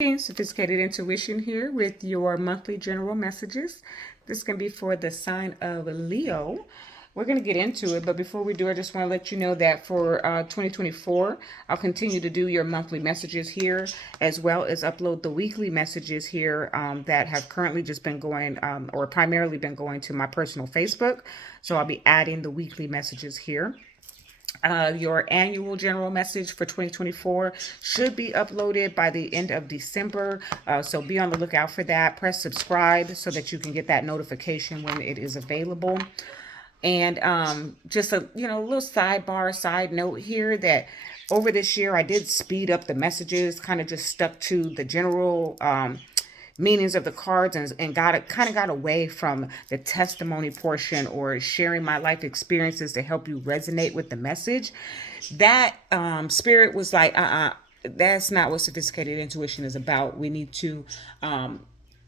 Sophisticated Intuition here with your monthly general messages. This can be for the sign of Leo. We're going to get into it, but before we do, I just want to let you know that for 2024, I'll continue to do your monthly messages here, as well as upload the weekly messages here that have currently just been going, or primarily been going to my personal Facebook. So I'll be adding the weekly messages here. Your annual general message for 2024 should be uploaded by the end of December. So be on the lookout for that. Press subscribe so that you can get that notification when it is available. And just a little side note here that over this year I did speed up the messages, kind of just stuck to the general meanings of the cards and got away from the testimony portion or sharing my life experiences to help you resonate with the message. That spirit was like, that's not what sophisticated intuition is about. We need to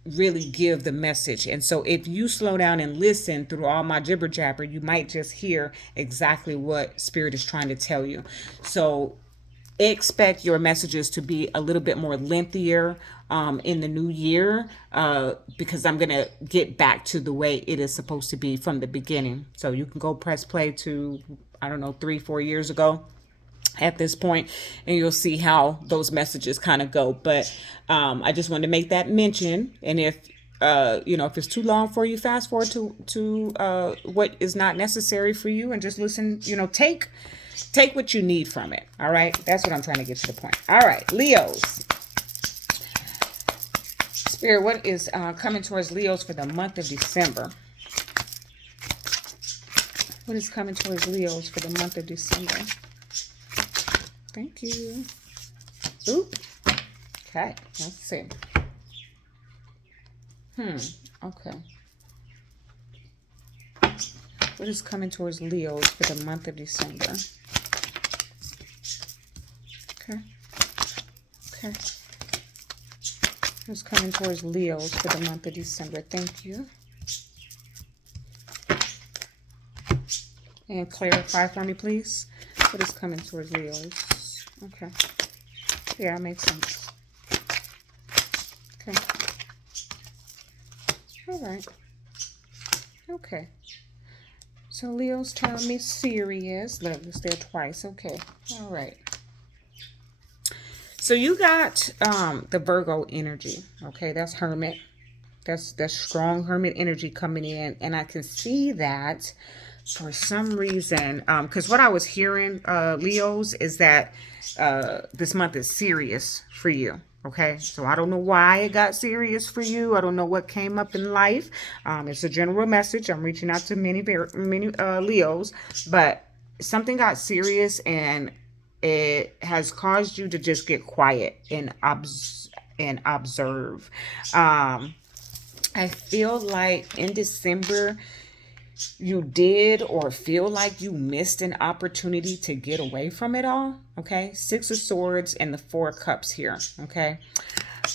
really give the message. And so if you slow down and listen through all my jibber jabber, you might just hear exactly what spirit is trying to tell you. So expect your messages to be a little bit more lengthier in the new year because I'm going to get back to the way it is supposed to be from the beginning. So you can go press play to, I don't know, 3-4 years ago at this point, and you'll see how those messages kind of go. But I just wanted to make that mention. And if if it's too long for you, fast forward to what is not necessary for you and just listen. Take what you need from it. All right. That's what I'm trying to get to the point. All right. Leos. Spirit, what is coming towards Leos for the month of December? What is coming towards Leos for the month of December? Thank you. Oop. Okay. Let's see. Okay. What is coming towards Leos for the month of December? Okay. What's coming towards Leos for the month of December? Thank you. And clarify for me, please. What is coming towards Leos? Okay. Yeah, it makes sense. Okay. All right. Okay. So Leo's telling me serious. Look, it's there twice. Okay. All right. So you got the Virgo energy, okay? That's Hermit. That's strong Hermit energy coming in. And I can see that for some reason, because what I was hearing, Leos, is that this month is serious for you, okay? So I don't know why it got serious for you. I don't know what came up in life. It's a general message. I'm reaching out to many Leos, but something got serious and it has caused you to just get quiet and observe. I feel like in December you did or feel like you missed an opportunity to get away from it all. Okay, 6 of Swords and the 4 of Cups here. Okay,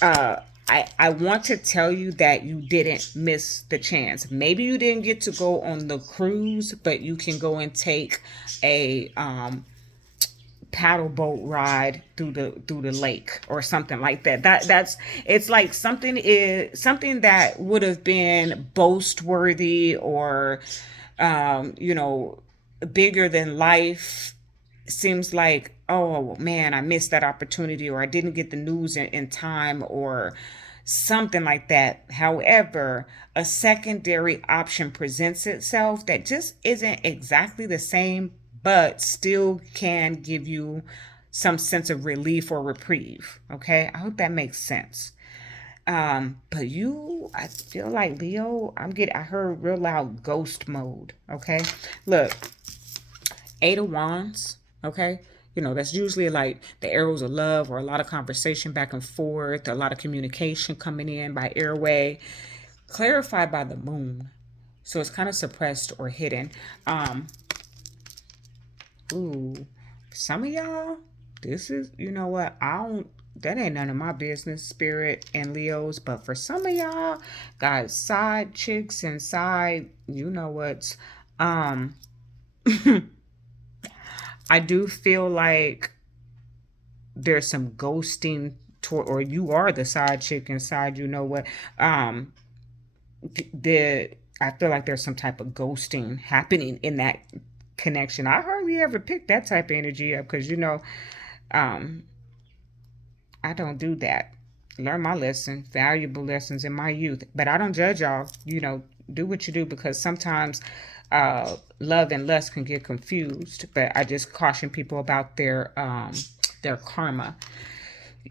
I want to tell you that you didn't miss the chance. Maybe you didn't get to go on the cruise, but you can go and take a paddle boat ride through the lake or something like that. That's it's like something that would have been boast worthy or bigger than life. Seems like, oh man, I missed that opportunity, or I didn't get the news in time, or something like that. However, a secondary option presents itself that just isn't exactly the same, but still can give you some sense of relief or reprieve. Okay, I hope that makes sense. But I feel like Leo, I heard real loud ghost mode. Okay, look, 8 of Wands. Okay, that's usually like the arrows of love or a lot of conversation back and forth, a lot of communication coming in by airway, clarified by the moon. So it's kind of suppressed or hidden. Ooh, some of y'all, this is, what, that ain't none of my business, Spirit and Leos, but for some of y'all, got side chicks and side, what's, I do feel like there's some ghosting or you are the side chick inside, you know what? The I feel like there's some type of ghosting happening in that connection. I hardly ever pick that type of energy up because um, I don't do that. Learn my lesson, valuable lessons in my youth, but I don't judge y'all. Do what you do because sometimes love and lust can get confused. But I just caution people about their karma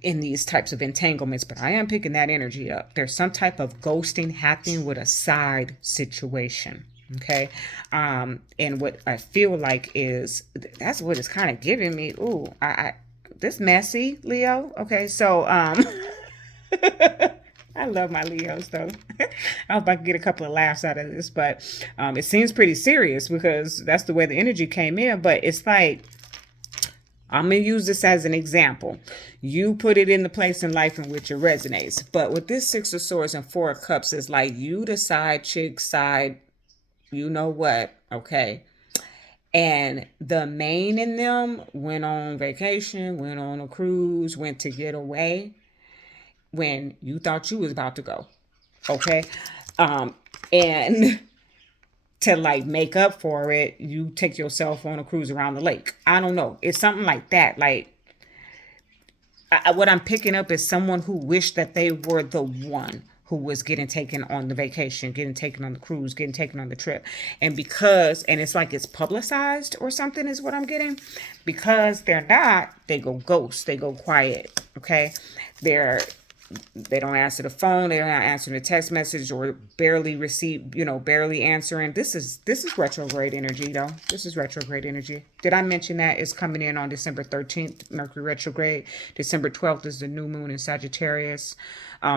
in these types of entanglements. But I am picking that energy up. There's some type of ghosting happening with a side situation. Okay. And what I feel like is that's what it's kind of giving me. Ooh, I this messy, Leo. Okay, so I love my Leos though. I hope I can get a couple of laughs out of this, but it seems pretty serious because that's the way the energy came in. But it's like I'm going to use this as an example. You put it in the place in life in which it resonates. But with this Six of Swords and Four of Cups, it's like you the side chick, side, you know what, okay. And the main in them went on vacation, went on a cruise, went to get away when you thought you was about to go, okay. And to like make up for it, you take yourself on a cruise around the lake. I don't know. It's something like that. Like what I'm picking up is someone who wished that they were the one who was getting taken on the vacation, getting taken on the cruise, getting taken on the trip. And it's like it's publicized or something is what I'm getting. Because they're not, they go ghost, they go quiet. Okay. They don't answer the phone, they're not answering the text message or barely answering. This is retrograde energy though. This is retrograde energy. Did I mention that it's coming in on December 13th, Mercury retrograde. December 12th is the new moon in Sagittarius.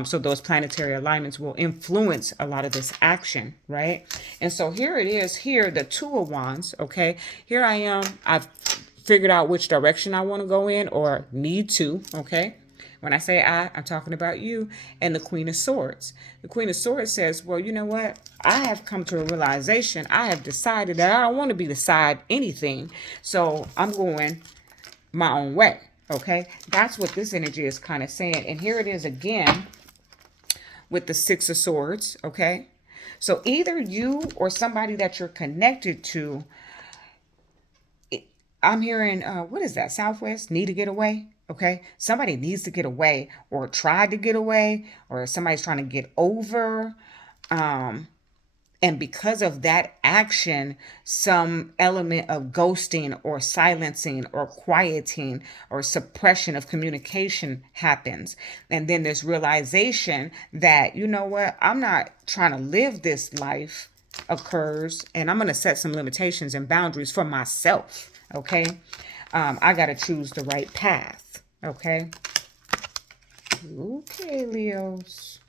So those planetary alignments will influence a lot of this action, right? And so here it is, the Two of Wands, okay? Here I am. I've figured out which direction I want to go in or need to, okay? When I say I'm talking about you. And the Queen of Swords. The Queen of Swords says, well, you know what? I have come to a realization. I have decided that I don't want to be the side anything. So I'm going my own way. Okay. That's what this energy is kind of saying. And here it is again with the Six of Swords. Okay. So either you or somebody that you're connected to, I'm hearing, what is that? Southwest, need to get away. Okay. Somebody needs to get away or tried to get away or somebody's trying to get over. And because of that action, some element of ghosting or silencing or quieting or suppression of communication happens. And then this realization that, you know what, I'm not trying to live this life occurs and I'm going to set some limitations and boundaries for myself. Okay. I got to choose the right path. Okay. Okay, Leos.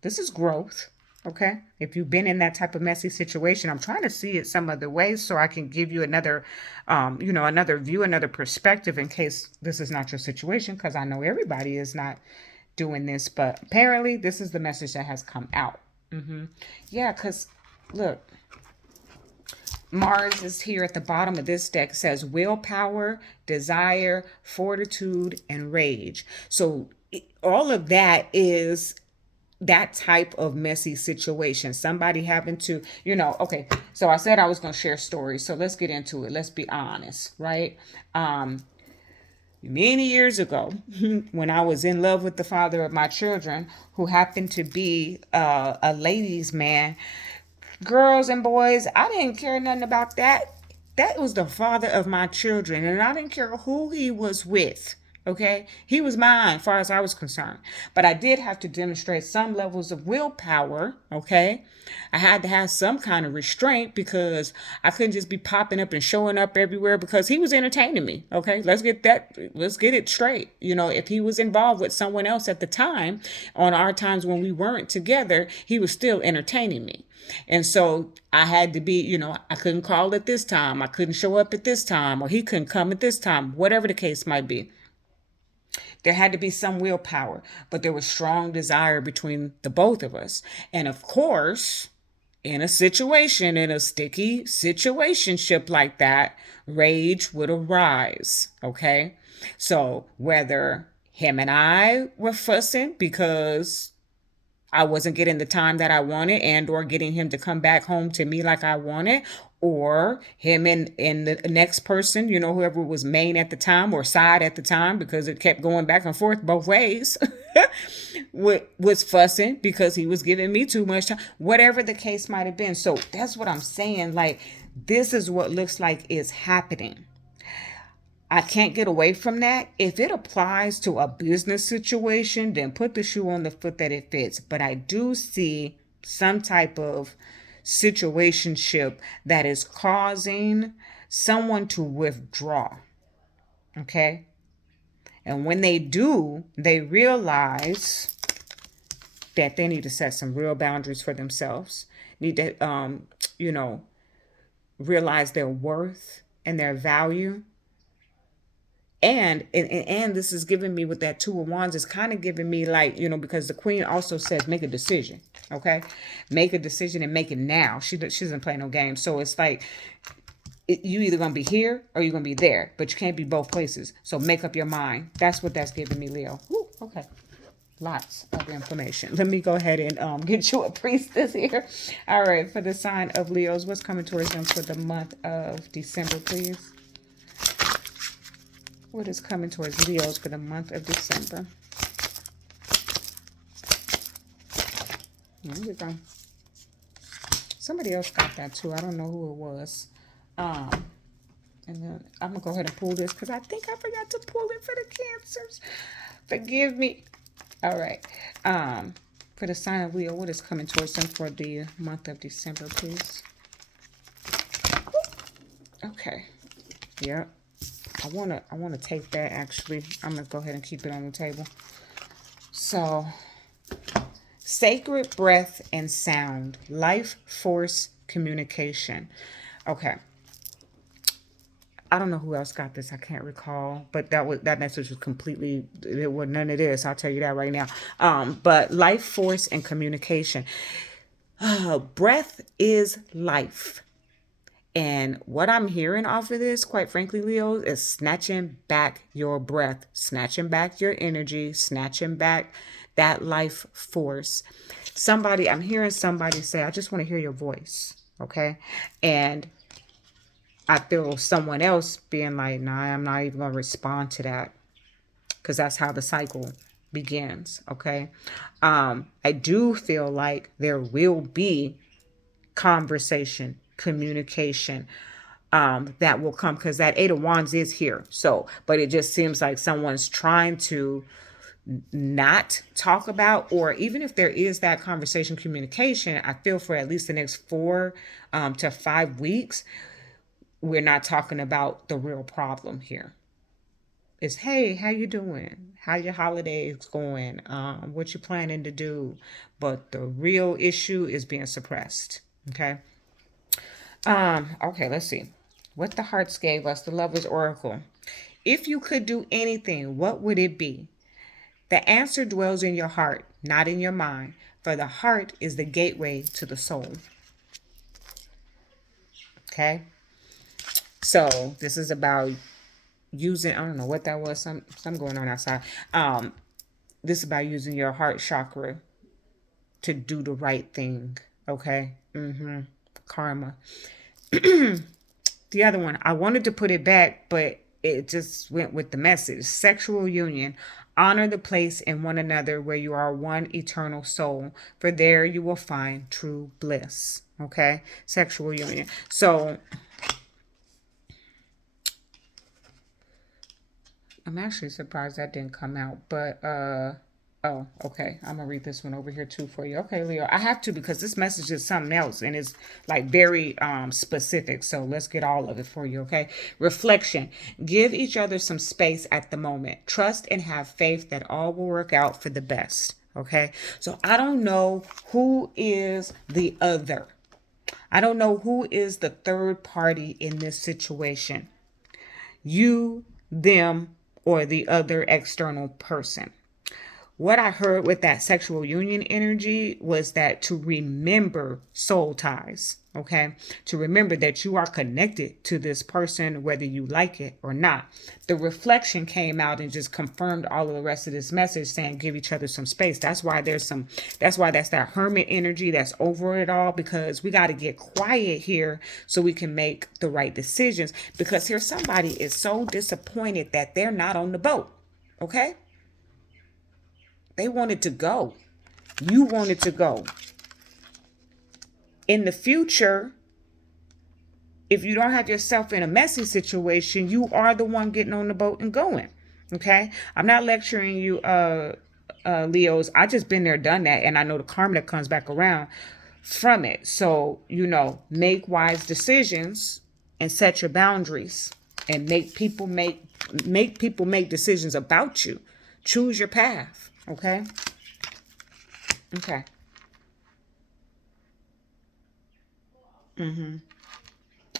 This is growth. Okay. If you've been in that type of messy situation, I'm trying to see it some other ways so I can give you another, another view, another perspective in case this is not your situation, because I know everybody is not doing this, but apparently this is the message that has come out. Yeah, because look, Mars is here at the bottom of this deck. It says willpower, desire, fortitude, and rage. So all of that is that type of messy situation. Somebody having to, okay. So I said I was going to share stories. So let's get into it. Let's be honest, right? Many years ago, when I was in love with the father of my children, who happened to be a ladies' man, girls and boys, I didn't care nothing about that. That was the father of my children, and I didn't care who he was with. Okay, he was mine as far as I was concerned, but I did have to demonstrate some levels of willpower. Okay, I had to have some kind of restraint because I couldn't just be popping up and showing up everywhere because he was entertaining me. Okay, let's get it straight. If he was involved with someone else at the time, on our times when we weren't together, he was still entertaining me. And so I had to be, I couldn't call at this time. I couldn't show up at this time, or he couldn't come at this time, whatever the case might be. There had to be some willpower, but there was strong desire between the both of us. And of course, in a sticky situationship like that, rage would arise. Okay. So whether him and I were fussing because I wasn't getting the time that I wanted, and or getting him to come back home to me like I wanted, or him and the next person, whoever was main at the time or side at the time, because it kept going back and forth both ways, was fussing because he was giving me too much time, whatever the case might have been. So that's what I'm saying. Like, this is what looks like is happening. I can't get away from that. If it applies to a business situation, then put the shoe on the foot that it fits. But I do see some type of situationship that is causing someone to withdraw. Okay? And when they do, they realize that they need to set some real boundaries for themselves. Need to, realize their worth and their value. And this is giving me, with that Two of Wands, is kind of giving me like, because the Queen also says make a decision. Okay, make a decision and make it now. She doesn't play no games. So it's like, you either gonna be here or you're gonna be there, but you can't be both places. So make up your mind. That's what that's giving me, Leo. Whew, okay. Lots of information. Let me go ahead and get you a priestess here. All right, for the sign of Leos, what's coming towards them for the month of December, please? What is coming towards Leos for the month of December? There we go. Somebody else got that too. I don't know who it was. And then I'm going to go ahead and pull this because I think I forgot to pull it for the Cancers. Forgive me. All right. For the sign of Leo, what is coming towards them for the month of December, please? Okay. Yep. I wanna take that, actually. I'm gonna go ahead and keep it on the table. So, sacred breath and sound, life force communication. Okay. I don't know who else got this. I can't recall, but that message was completely, it was none of this. I'll tell you that right now. But life force and communication. Breath is life. And what I'm hearing off of this, quite frankly, Leo, is snatching back your breath, snatching back your energy, snatching back that life force. I'm hearing somebody say, I just want to hear your voice. Okay. And I feel someone else being like, nah, I'm not even going to respond to that, because that's how the cycle begins. Okay. I do feel like there will be conversation, communication, that will come, because that Eight of Wands is here. So, but it just seems like someone's trying to not talk about, or even if there is that conversation, communication, I feel for at least the next 4 to 5 weeks, we're not talking about the real problem here. It's, hey, how you doing? How your holidays going? What you planning to do? But the real issue is being suppressed. Okay. Okay, let's see. What the hearts gave us, the Lover's Oracle. If you could do anything, what would it be? The answer dwells in your heart, not in your mind, for the heart is the gateway to the soul. Okay? So this is about using, I don't know what that was, some going on outside. This is about using your heart chakra to do the right thing. Okay? Karma. The other one, I wanted to put it back, but it just went with the message. Sexual union. Honor the place in one another where you are one eternal soul, for there you will find true bliss. Okay? Sexual union. So I'm actually surprised that didn't come out, but oh, okay. I'm gonna read this one over here too for you. Okay, Leo. I have to, because this message is something else and it's like very specific. So let's get all of it for you, okay? Reflection. Give each other some space at the moment. Trust and have faith that all will work out for the best. Okay. So I don't know who is the other. I don't know who is the third party in this situation. You, them, or the other external person. What I heard with that sexual union energy was that to remember soul ties. Okay, to remember that you are connected to this person whether you like it or not. The reflection came out and just confirmed all of the rest of this message, saying give each other some space. That's why that's that hermit energy that's over it all, because we got to get quiet here so we can make the right decisions. Because here somebody is so disappointed that they're not on the boat. Okay, they wanted to go, you wanted to go. In the future, if you don't have yourself in a messy situation, you are the one getting on the boat and going. Okay, I'm not lecturing you, Leos. I just been there, done that, and I know the karma that comes back around from it. So, make wise decisions and set your boundaries, and make people make decisions about you. Choose your path. Okay. Okay.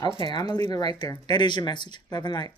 Okay, I'm gonna leave it right there. That is your message. Love and light.